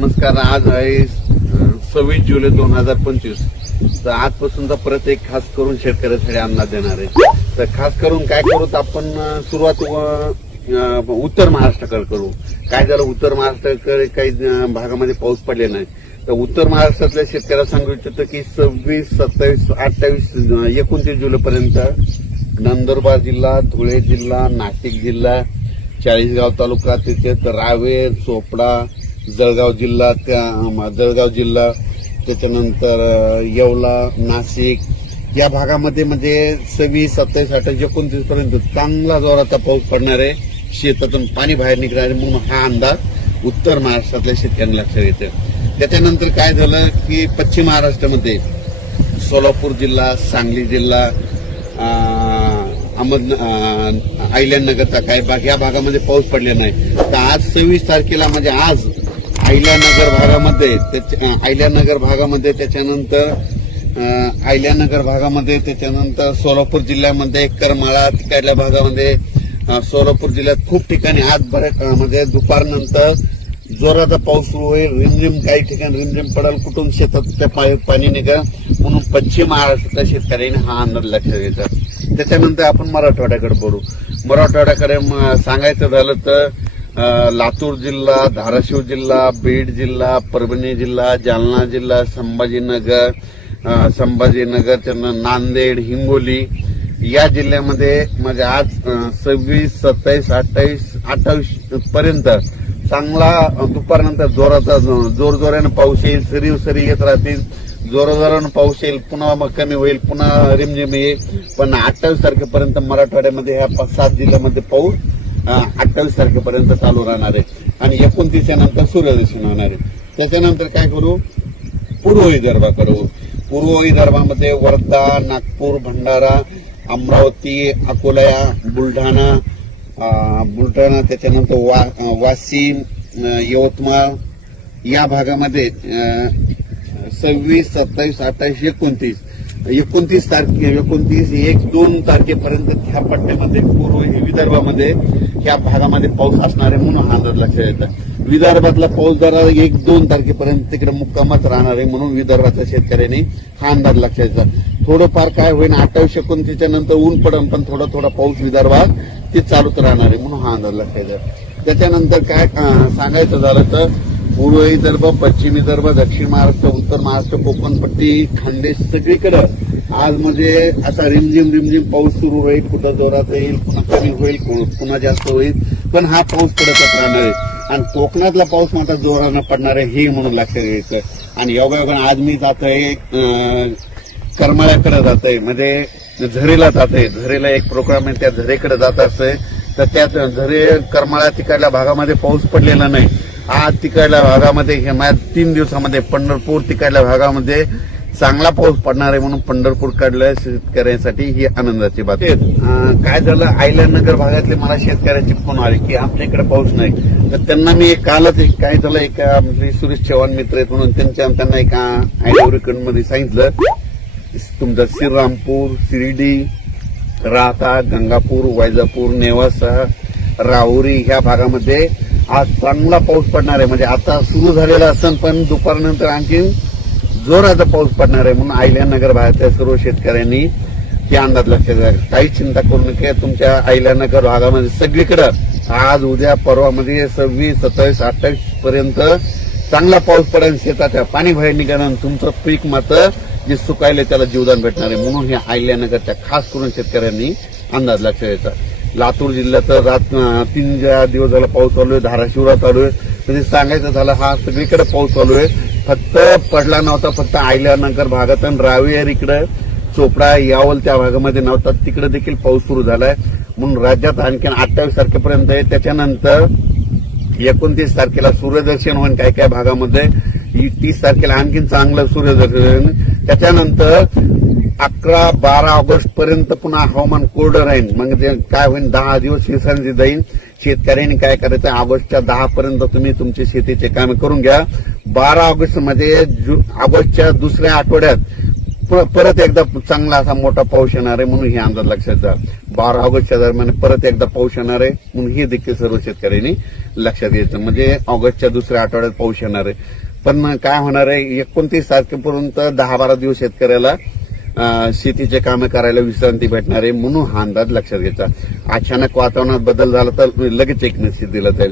नमस्कार. आज आहे 26 जुलै 2025. तर आजपासूनचा परत एक खास करून शेतकऱ्यासाठी अंदाज देणार आहे. तर खास करून काय करू तर आपण सुरुवात उत्तर महाराष्ट्राकडे करू. काय झालं, उत्तर महाराष्ट्राकडे काही भागामध्ये पाऊस पडले नाही. तर उत्तर महाराष्ट्रातल्या शेतकऱ्याला सांगू इच्छितो की 26, 27, 28, 29 जुलैपर्यंत नंदुरबार जिल्हा, धुळे जिल्हा, नाशिक जिल्हा, चाळीसगाव तालुका, तिथे रावेर, चोपडा, जळगाव जिल्हा, त्याच्यानंतर येवला, नाशिक या भागामध्ये म्हणजे 26, 27, 28, 29 पर्यंत चांगला जोराचा पाऊस पडणार आहे. शेतातून पाणी बाहेर निघणार आहे म्हणून हा अंदाज उत्तर महाराष्ट्रातल्या शेतकऱ्यांना लक्षात येतो. त्याच्यानंतर काय झालं की पश्चिम महाराष्ट्रामध्ये सोलापूर जिल्हा, सांगली जिल्हा, अहिल्यानगरचा काही भाग या भागामध्ये पाऊस पडले नाही. तर आज 26 तारखेला म्हणजे आज अहिल्यानगर भागामध्ये त्याच्यानंतर सोलापूर जिल्ह्यामध्ये करमाळा तिकडल्या भागामध्ये सोलापूर जिल्ह्यात खूप ठिकाणी आज म्हणजे दुपारनंतर जोराचा पाऊस सुरू होईल. रिमझिम काही ठिकाणी रिमझिम पडेल, कुठून शेतात पाणी निघेल म्हणून पश्चिम महाराष्ट्रातल्या शेतकऱ्यांनी हा अंदाज लक्षात घ्यायचा. त्याच्यानंतर आपण मराठवाड्याकडे बोलू. मराठवाड्याकडे सांगायचं झालं तर लातूर जिल्हा, धाराशिव जिल्हा, बीड जिल्हा, परभणी जिल्हा, जालना जिल्हा, संभाजीनगर, नांदेड, हिंगोली या जिल्ह्यामध्ये म्हणजे आज 26, 27, 28 पर्यंत चांगला दुपारनंतर जोरानं पाऊस येईल. सरी येत राहतील, जोरानं पाऊस येईल, पुन्हा मग कमी होईल, पुन्हा रिमझिम येईल. पण 28 तारखेपर्यंत मराठवाड्यामध्ये ह्या 5-7 जिल्ह्यामध्ये पाऊस 28 तारखेपर्यंत चालू राहणार आहे आणि 29 नंतर सूर्यदर्शन होणार आहे. त्याच्यानंतर काय करू, पूर्व विदर्भाकडे. पूर्व विदर्भामध्ये वर्धा, नागपूर, भंडारा, अमरावती, अकोला, बुलढाणा, त्याच्यानंतर वाशिम, यवतमाळ या भागामध्ये 26, 27, 28, 29 तारखे 1-2 तारखेपर्यंत ह्या पट्ट्यामध्ये पूर्व विदर्भामध्ये ह्या भागामध्ये पाऊस असणार आहे म्हणून हा अंदाज लक्षात येतात. विदर्भातला पाऊस जरा 1-2 तारखेपर्यंत तिकडे मुक्कामच राहणार आहे म्हणून विदर्भाच्या शेतकऱ्यांनी हा अंदाज लक्षात येतात. थोडंफार काय होईल 28-29 नंतर ऊन पडेल, पण थोडा पाऊस विदर्भात ते चालूच राहणार आहे म्हणून हा अंदाज लक्षात येतात. त्याच्यानंतर काय सांगायचं झालं तर पूर्व विदर्भ, पश्चिम विदर्भ, दक्षिण महाराष्ट्र, उत्तर महाराष्ट्र, कोकणपट्टी, खानदेश सगळीकडे आज म्हणजे असा रिमझिम पाऊस सुरू होईल. कुठं जोरात येईल, पुन्हा कमी होईल, पुन्हा जास्त होईल, पण हा पाऊस पडतच राहणार आहे. आणि कोकणातला पाऊस मात्र जोरानं पडणार आहे हे म्हणून लक्षात घ्यायचं. आणि योगायोगाने आज मी जात आहे करमाळ्याकडे जात आहे, म्हणजे झरेला जात आहे. झरेला एक प्रोग्राम आहे, त्या झरेकडे जात असतंय. तर त्या झरे करमाळा तिकडल्या भागामध्ये पाऊस पडलेला नाही. आज तिकडल्या भागामध्ये 3 दिवसामध्ये पंढरपूर तिकडल्या भागामध्ये चांगला पाऊस पडणार आहे म्हणून पंढरपूर कडल्या शेतकऱ्यांसाठी ही आनंदाची बात आहे. काय झालं, अहिल्यानगर भागातले मला शेतकऱ्यांची फोन आले की आपल्या इकडे पाऊस नाही. तर त्यांना मी कालच काय झालं, एका सुरेश चव्हाण मित्र आहेत म्हणून त्यांना एका आयडिओरिकडमध्ये सांगितलं तुमचं श्रीरामपूर, शिर्डी, राहता, गंगापूर, वैजापूर, नेवासा, राहुरी ह्या भागामध्ये आज चांगला पाऊस पडणार आहे. म्हणजे आता सुरू झालेला असेल पण दुपारनंतर आणखी जोराचा पाऊस पडणार आहे म्हणून अहिल्यानगर भागातल्या सर्व शेतकऱ्यांनी हे अंदाज लक्षात घ्या. काही चिंता करू नका. तुमच्या अहिल्यानगर भागामध्ये सगळीकडे आज उद्या परवामध्ये 26, 27, 28 पर्यंत चांगला पाऊस पडेल. शेताच्या पाणी बाहेर निघालं, तुमचं पीक मात्र जे सुकायले त्याला जीवदान भेटणार आहे म्हणून हे अहिल्यानगरच्या खास करून शेतकऱ्यांनी अंदाज लक्षात घ्यायचा. लातूर जिल्ह्यात 3 दिवस झाला पाऊस चालू आहे. धाराशिवला चालू आहे. म्हणजे सांगायचं झालं हा सगळीकडे पाऊस चालू आहे. फक्त पडला नव्हता फक्त अहिल्यानगर भागात, रावेर इकडे, चोपडा, यावल त्या भागामध्ये नव्हता. तिकडे देखील पाऊस सुरू झालाय म्हणून राज्यात आणखी 28 तारखेपर्यंत आहे. त्याच्यानंतर 29 तारखेला सूर्यदर्शन होईल काही काही भागामध्ये. 30 तारखेला आणखी चांगलं सूर्यदर्शन. त्याच्यानंतर 11-12 ऑगस्ट पर्यंत पुन्हा हवामान कोरडं राहील. मग काय होईल, 10 दिवस विश्रांती जाईल. शेतकऱ्यांनी काय करायचं, ऑगस्टच्या 10 पर्यंत तुम्ही तुमचे शेतीचे कामे करून घ्या. 12 ऑगस्ट मध्ये ऑगस्टच्या दुसऱ्या आठवड्यात परत एकदा चांगला असा मोठा पाऊस येणार आहे म्हणून हे अंदाज लक्षात घ्या. 12 ऑगस्टच्या दरम्यान परत एकदा पाऊस येणार आहे म्हणून हे देखील सर्व शेतकऱ्यांनी लक्षात घ्यायचं. म्हणजे ऑगस्टच्या दुसऱ्या आठवड्यात पाऊस येणार आहे. पण काय होणार आहे, 29 तारखेपर्यंत 10-12 दिवस शेतकऱ्याला शेतीचे कामे करायला विश्रांती भेटणार आहे. म्हणून हा अंदाज लक्षात घ्यायचा. अचानक वातावरणात बदल झाला तर लगेच एक निश्चित दिला जाईल.